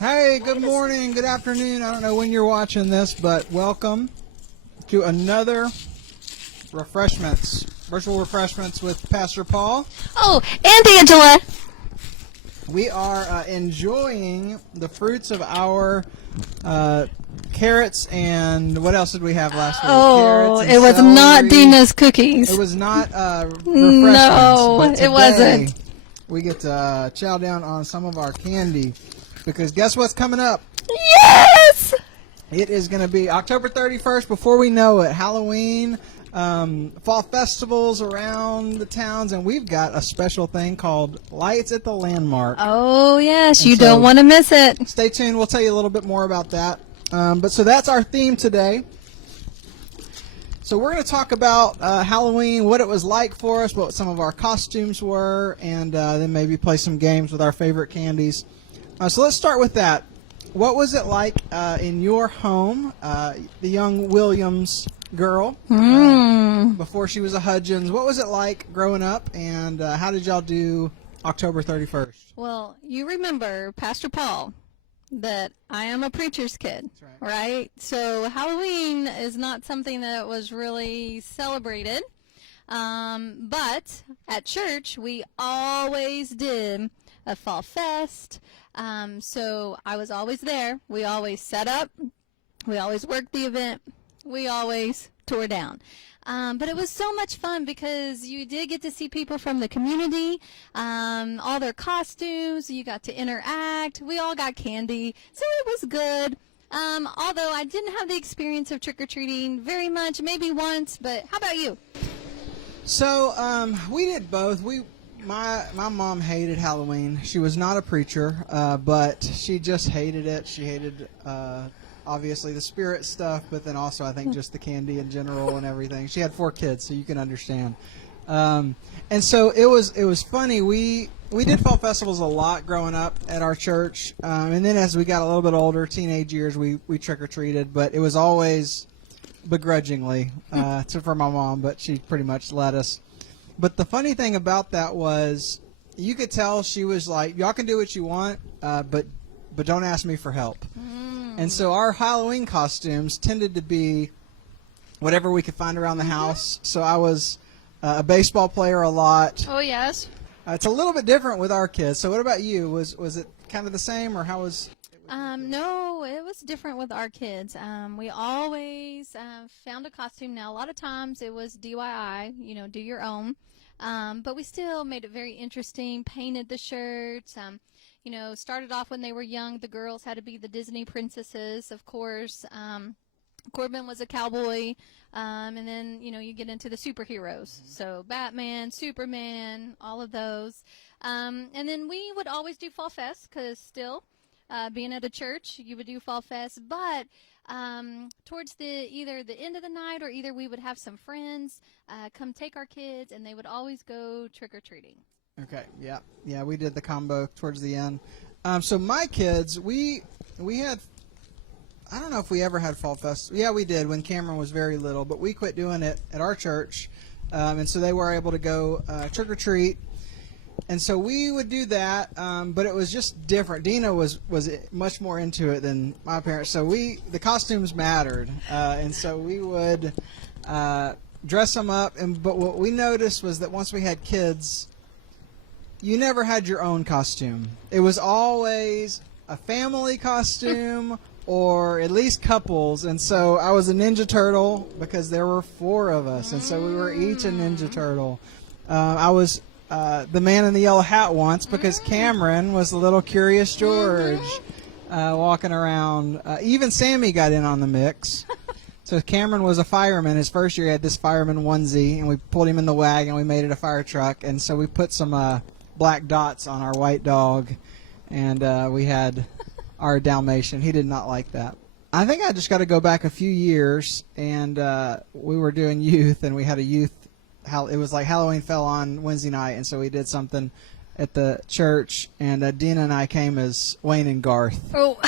Hey, good morning, good afternoon. I don't know when you're watching this, but welcome to another Refreshments, virtual Refreshments with Pastor Paul. Oh, and Angela. We are enjoying the fruits of our carrots and what else did we have last week? Oh, Carrots and it was celery. not Dina's cookies. It was not Refreshments. No, but today it wasn't. We get to chow down on some of our candy because guess what's coming up? Yes! It is going to be October 31st. Before we know it, Halloween, fall festivals around the towns, and we've got a special thing called Lights at the Landmark. Oh, yes. And You so, don't want to miss it. Stay tuned. We'll tell you a little bit more about that. But so that's our theme today. So we're going to talk about Halloween, what it was like for us, what some of our costumes were, and then maybe play some games with our favorite candies. So let's start with that. What was it like in your home, the young Williams girl, before she was a Hudgens? What was it like growing up, and how did y'all do October 31st? Well, you remember, Pastor Paul, that I am a preacher's kid, right? So Halloween is not something that was really celebrated. But at church, we always did a fall fest. So I was always there. We always set up. We always worked the event. We always tore down. But it was so much fun because you did get to see people from the community, all their costumes. You got to interact. We all got candy. So it was good. Although I didn't have the experience of trick-or-treating very much, maybe once. But how about you? So we did both. My mom hated Halloween. She was not a preacher, but she just hated it. She hated obviously the spirit stuff, but then also I think just the candy in general and everything. She had 4 kids, so you can understand. And so it was funny. We did fall festivals a lot growing up at our church, and then as we got a little bit older, teenage years, we trick or treated, but it was always begrudgingly for my mom, but she pretty much let us. But the funny thing about that was you could tell she was like, y'all can do what you want, but don't ask me for help. And so our Halloween costumes tended to be whatever we could find around the house. So I was a baseball player a lot. Oh, yes. It's a little bit different with our kids. So what about you? Was it kind of the same, or how was No, it was different with our kids. We always found a costume. Now, a lot of times it was DIY, do your own. But we still made it very interesting, painted the shirts, started off when they were young. The girls had to be the Disney princesses, of course. Corbin was a cowboy. And then, you get into the superheroes. So Batman, Superman, all of those. And then we would always do Fall Fest because still, being at a church, you would do Fall Fest. But towards either the end of the night or either we would have some friends come take our kids, and they would always go trick-or-treating. Okay, yeah, we did the combo towards the end. So my kids, we had, I don't know if we ever had Fall Fest. Yeah, we did when Cameron was very little, but we quit doing it at our church, and so they were able to go trick-or-treat. And so we would do that, but it was just different. Dina was much more into it than my parents. So the costumes mattered, and so we would dress them up. But what we noticed was that once we had kids, you never had your own costume. It was always a family costume or at least couples. And so I was a Ninja Turtle because there were 4 of us, and so we were each a Ninja Turtle. I was the man in the yellow hat once because Cameron was the little Curious George walking around. Even Sammy got in on the mix. So Cameron was a fireman. His first year he had this fireman onesie, and we pulled him in the wagon. We made it a fire truck, and so we put some black dots on our white dog, and we had our Dalmatian. He did not like that. I think I just got to go back a few years, and we were doing youth, and we had a youth. It was like Halloween fell on Wednesday night, and so we did something at the church, and Dina and I came as Wayne and Garth. Oh.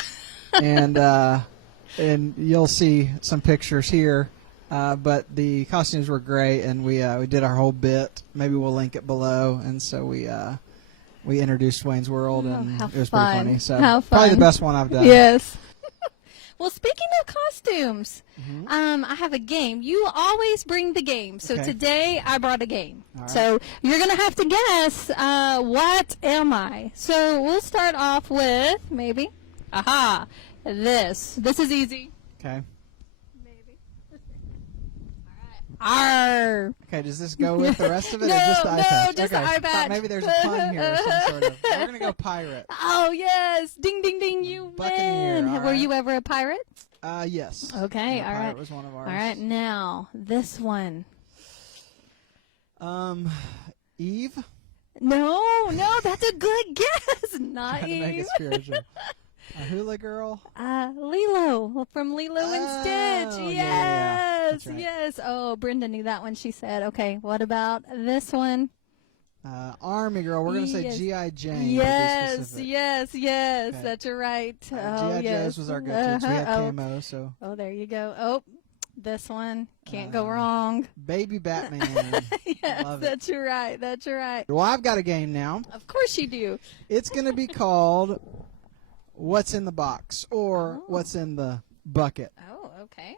and you'll see some pictures here, but the costumes were great, and we did our whole bit. Maybe we'll link it below, and so we we introduced Wayne's World, and how it was fun. pretty funny. So How probably the fun. best one I've done. Yes. Well, speaking of costumes, Mm-hmm. I have a game. You always bring the game. So Okay. today I brought a game. All right. So you're going to have to guess, what am I? So we'll start off with maybe, this. This is easy. Okay. Maybe. All right. Arr. Okay, does this go with the rest of it, No, or just the eye no, patch? just the okay. eye Thought patch. maybe there's a pun here or some sort of. We're gonna go pirate. Oh, yes. Ding, ding, ding. You Buccaneer, win. all Were right. you ever a pirate? Yes. Okay, Yeah, all pirate right. was one of ours. All right, now this one. Eve. No, that's a good guess. Not Trying to make Eve. it spiritual. A hula girl. Lilo from Lilo and Stitch. Oh, Yes, yeah. That's right. yes. Oh, Brenda knew that one. She said, "Okay, what about this one?" Army girl. We're gonna say Yes. G.I. Jane. Yes, to be specific. yes. Okay. That's right. Oh, G.I. yes. Joe's was our go-to. So we had Oh. camo. So Oh, there you go. Oh, this one can't go wrong. Baby Batman. Yes, Love it. that's right. That's right. Well, I've got a game now. Of course you do. It's gonna be called What's in the Box or Oh. What's in the Bucket. Oh, okay.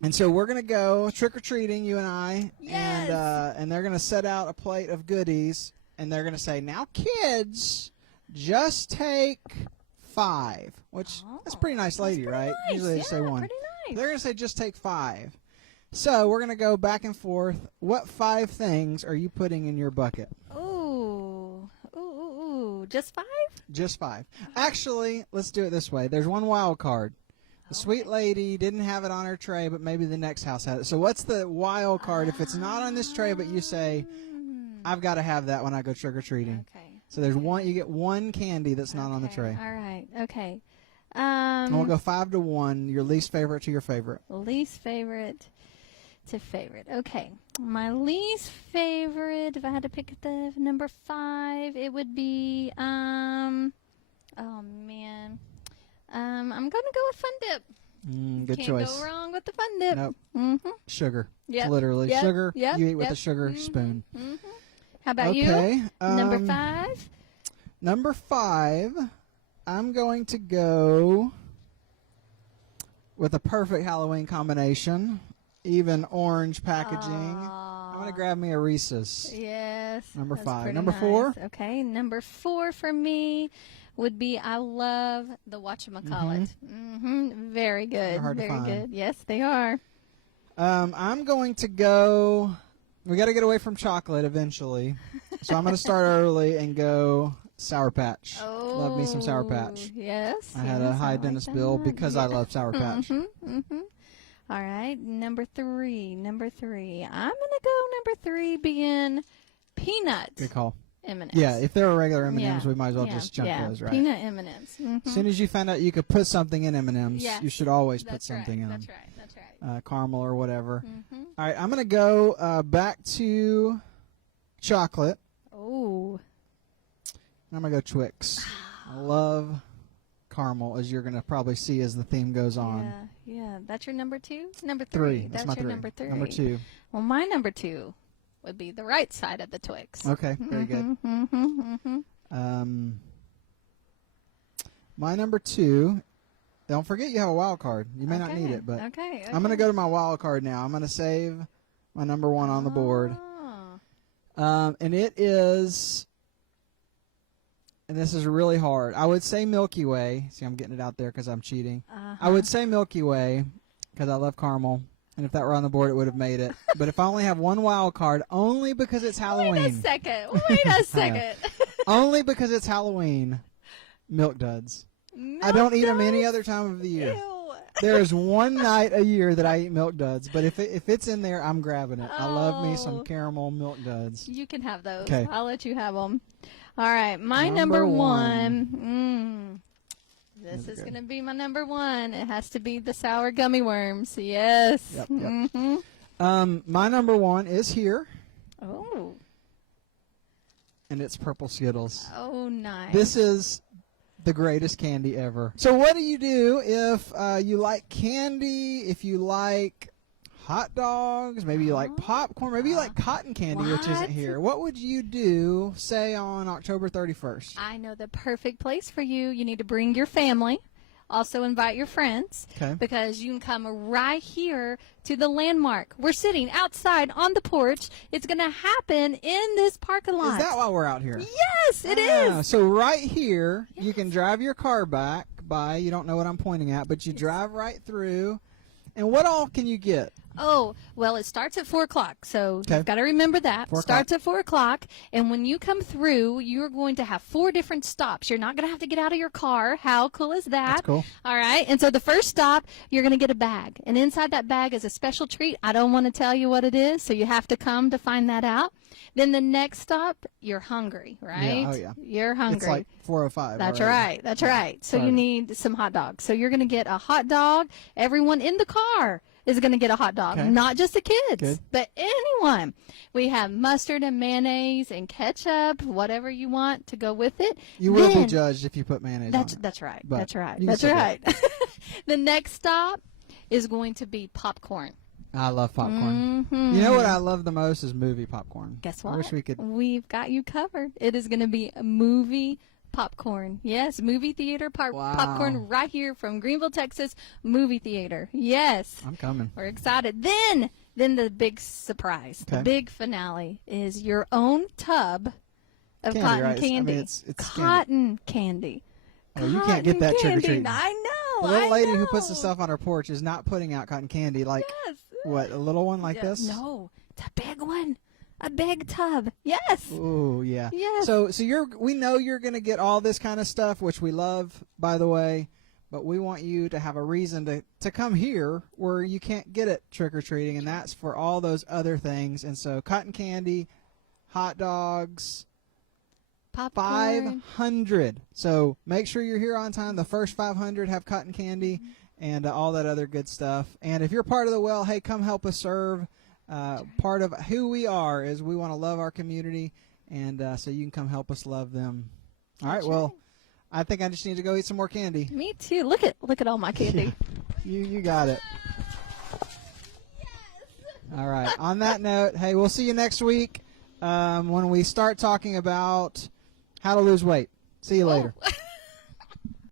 And so we're gonna go trick or treating, you and I, Yes. and they're gonna set out a plate of goodies, and they're gonna say, "Now, kids, just take 5," which that's a pretty nice lady, That's pretty right? nice. Usually they Yeah, say 1. pretty nice. They're gonna say, "Just take 5." So we're gonna go back and forth. What 5 things are you putting in your bucket? Ooh. Just 5? Just 5. Actually, let's do it this way. There's one wild card. The sweet lady didn't have it on her tray, but maybe the next house had it. So what's the wild card? If it's not on this tray, but you say, I've got to have that when I go trick-or-treating. Okay. So there's one. You get one candy that's not on the tray. All right. Okay. And we'll go 5 to 1, your least favorite to your favorite. Least favorite to favorite. Okay. My least favorite, if I had to pick the number 5, it would be, oh, man. I'm going to go with Fun Dip. Good Can't choice. go wrong with the Fun Dip. Nope. Mm-hmm. Sugar. Yep. Literally. Yep. Sugar. Yep. You eat with Yep. a sugar spoon. Mm-hmm. How about Okay. you? Number 5? Number 5, I'm going to go with a perfect Halloween combination, even orange packaging. I'm going to grab me a Reese's. Yes. Number that's 5. pretty Number nice. 4? Okay. Number 4 for me would be I love the whatchamacallit. Mm-hmm. Very good. They're hard to Very find. good. Yes, they are. I'm going to go. We got to get away from chocolate eventually, so I'm going to start early and go Sour Patch. Oh, Love me some Sour Patch. Yes. I had a high dentist bill because I love Sour Patch. Mm-hmm. All right. Number 3. I'm going to go number 3 being peanut Good call. M&Ms. Yeah, if they're regular M&Ms, Yeah. we might as well Yeah. just chunk Yeah. those, right? Peanut M&Ms. Mm-hmm. As soon as you found out you could put something in M&Ms, Yes. you should always put That's something right. in That's them. right. That's right. Caramel or whatever. Mm-hmm. All right, I'm going to go back to chocolate. Oh. I'm going to go Twix. I love caramel, as you're going to probably see as the theme goes on. Yeah. That's your number 2? Number 3. 3. That's That's my your 3. number 3. Number 2. Well, my number 2 would be the right side of the Twix. Okay, very good. My number 2. Don't forget you have a wild card. You may not need it, but okay. I'm going to go to my wild card now. I'm going to save my number 1 on the board. And it is, and this is really hard. I would say Milky Way. See, I'm getting it out there because I'm cheating. I would say Milky Way because I love caramel. And if that were on the board, it would have made it. But if I only have one wild card, only because it's Halloween. Wait a second. Only because it's Halloween, Milk Duds. I don't eat them any other time of the year. Ew. There is one night a year that I eat Milk Duds, but if it's in there, I'm grabbing it. I love me some caramel Milk Duds. You can have those. 'Kay. I'll let you have them. All right, my number 1. This is going to be my number 1. It has to be the sour gummy worms. Yes. Yep. Mm-hmm. My number 1 is here, Oh. and it's purple Skittles. Oh, nice. This is the greatest candy ever. So what do you do if you like candy, if you like hot dogs. Maybe you like popcorn. Maybe you like cotton candy, which isn't What? here. What would you do, say, on October 31st? I know the perfect place for you. You need to bring your family. Also invite your friends, Okay. because you can come right here to the landmark. We're sitting outside on the porch. It's going to happen in this parking lot. Is that why we're out here? Yes, it is. So right here, you can drive your car back by, you don't know what I'm pointing at, but you drive right through. And what all can you get? Oh, well, it starts at 4 o'clock, so Okay. you've got to remember that. 4 Starts at 4 o'clock, and when you come through, you're going to have 4 different stops. You're not going to have to get out of your car. How cool is that? That's cool. All right, and so the first stop, you're going to get a bag, and inside that bag is a special treat. I don't want to tell you what it is, so you have to come to find that out. Then the next stop, you're hungry, right? Yeah, oh yeah. You're hungry. It's like 4:05. That's already. right. That's right. So you Sorry. need some hot dogs. So you're going to get a hot dog. Everyone in the car is going to get a hot dog. Okay. Not just the kids, Good. but anyone. We have mustard and mayonnaise and ketchup, whatever you want to go with it. You will be Then- judged if you put mayonnaise on it. That's right. But That's right. you can That's still do right. The next stop is going to be popcorn. I love popcorn. Mhm. You know what I love the most is movie popcorn. Guess what? I wish we could. We've got you covered. It is going to be a movie popcorn. Yes, movie theater Wow. popcorn right here from Greenville, Texas. Movie theater. Yes. I'm coming. We're excited. Then the big surprise, the Okay. big finale is your own tub of Candy, cotton right? I mean, candy. it's candy. Cotton candy. Oh, you can't get that Cotton trick-or-treating. candy. I know. The little I lady know. who puts the stuff on her porch is not putting out cotton candy like Yes. what, a little one like this? No, it's a big one. A big tub. Yes. Ooh, yeah. Yes. So we know you're going to get all this kind of stuff, which we love, by the way, but we want you to have a reason to come here where you can't get it trick-or-treating, and that's for all those other things. And so cotton candy, hot dogs, Popcorn. 500. So make sure you're here on time. The first 500 have cotton candy and all that other good stuff. And if you're part of the well, hey, come help us serve. Part of who we are is we want to love our community, and so you can come help us love them. All right, That's well, I think I just need to go eat some more candy. Me too. Look at all my candy. You got it. All right. On that note, hey, we'll see you next week when we start talking about how to lose weight. See you later. Oh.